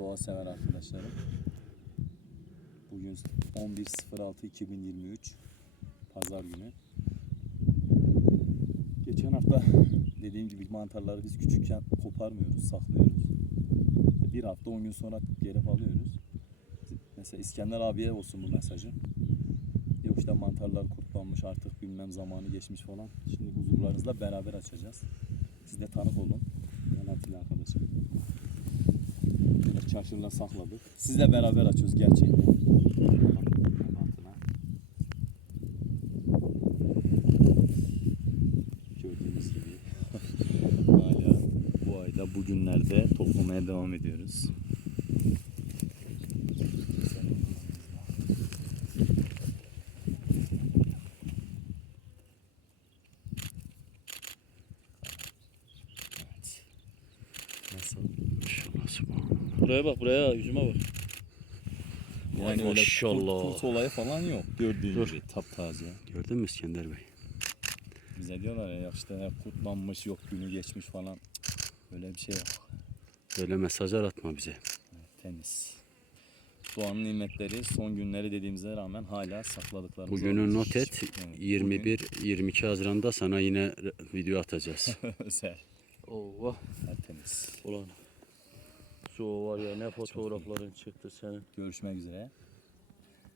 doğa sever arkadaşlarım. Bugün 11.06.2023 Pazar günü. Geçen hafta dediğim gibi mantarları biz küçükken koparmıyoruz, saklıyoruz. Bir hafta 10 gün sonra gelip alıyoruz. Mesela İskender abiye olsun bu mesajı. Yok işte mantarlar kurtlanmış artık bilmem zamanı geçmiş falan. Şimdi huzurlarınızla beraber açacağız. Siz de tanık olun. Ben Atilla arkadaşım. Çarşırla sakladık. Sizle beraber açıyoruz gerçekten. Gördüğünüz gibi. Hala bu ayda bugünlerde toplamaya devam ediyoruz. Evet. Nasıl? Buraya bak buraya yüzüme bak. Yani öyle maşallah. kurt, kurt olayı falan yok. Gördüğün Dur. gibi taptaze. Gördün mü İskender Bey? Bize diyorlar ya işte kurtlanmış yok günü geçmiş falan. Öyle bir şey yok. Böyle mesajlar atma bize. Temiz. Doğanın nimetleri son günleri dediğimize rağmen hala sakladıklarımız Bugünü not et. Evet, 21-22 Haziran'da sana yine video atacağız. bugün özel. Oh Temiz. ulan. Su var ya ne fotoğrafların çıktı senin. Görüşmek üzere.